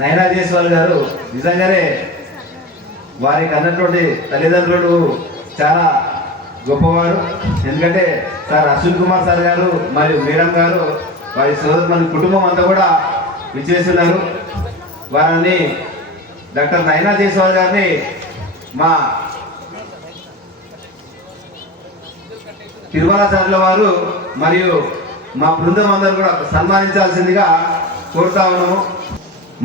నైనా జైస్వాల్ గారు నిజంగానే వారికి అన్నటువంటి తల్లిదండ్రులు చాలా గొప్పవాడు. ఎందుకంటే సార్ అశ్విన్ కుమార్ సార్ గారు మరియు మేడం గారు వారి మన కుటుంబం అంతా కూడా విచ్చేస్తున్నారు. వారిని డాక్టర్ నైనా జైస్వాల్ గారిని మా తిరుమలాచార్యుల వారు మరియు మా బృందం అందరూ కూడా సన్మానించాల్సిందిగా కోరుతా ఉన్నాము.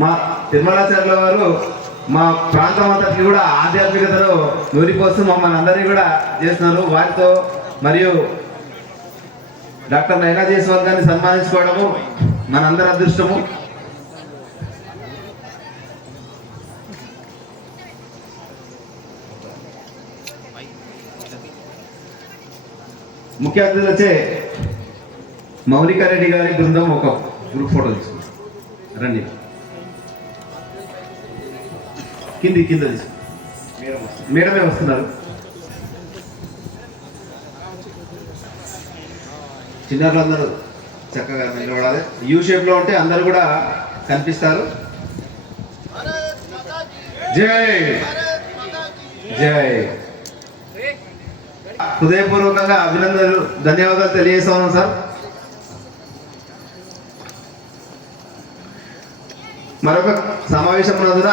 మా తిరుమలాచార్యుల వారు మా ప్రాంతం అంతటికి కూడా ఆధ్యాత్మికతలో నూరిపోస్తూ మమ్మల్ని అందరినీ కూడా చేస్తున్నారు. వారితో మరియు డాక్టర్ నైనా జైస్వాల్ గారిని సన్మానించుకోవడము మనందరి అదృష్టము. ముఖ్య అతిథులు వచ్చే మౌనికారెడ్డి గారి బృందం ఒక గ్రూప్ ఫోటో తీసుకుంటాం. రండి కింద తీసుకు మేడమే వస్తున్నారు. చిన్నారులందరూ చక్కగా నిలబడాలి. యూ షేప్ లో ఉంటే అందరూ కూడా కనిపిస్తారు. జై జై. హృదయపూర్వకంగా అభినందనలు ధన్యవాదాలు తెలియజేస్తాను సార్. మరొక సమావేశం ఉన్నందున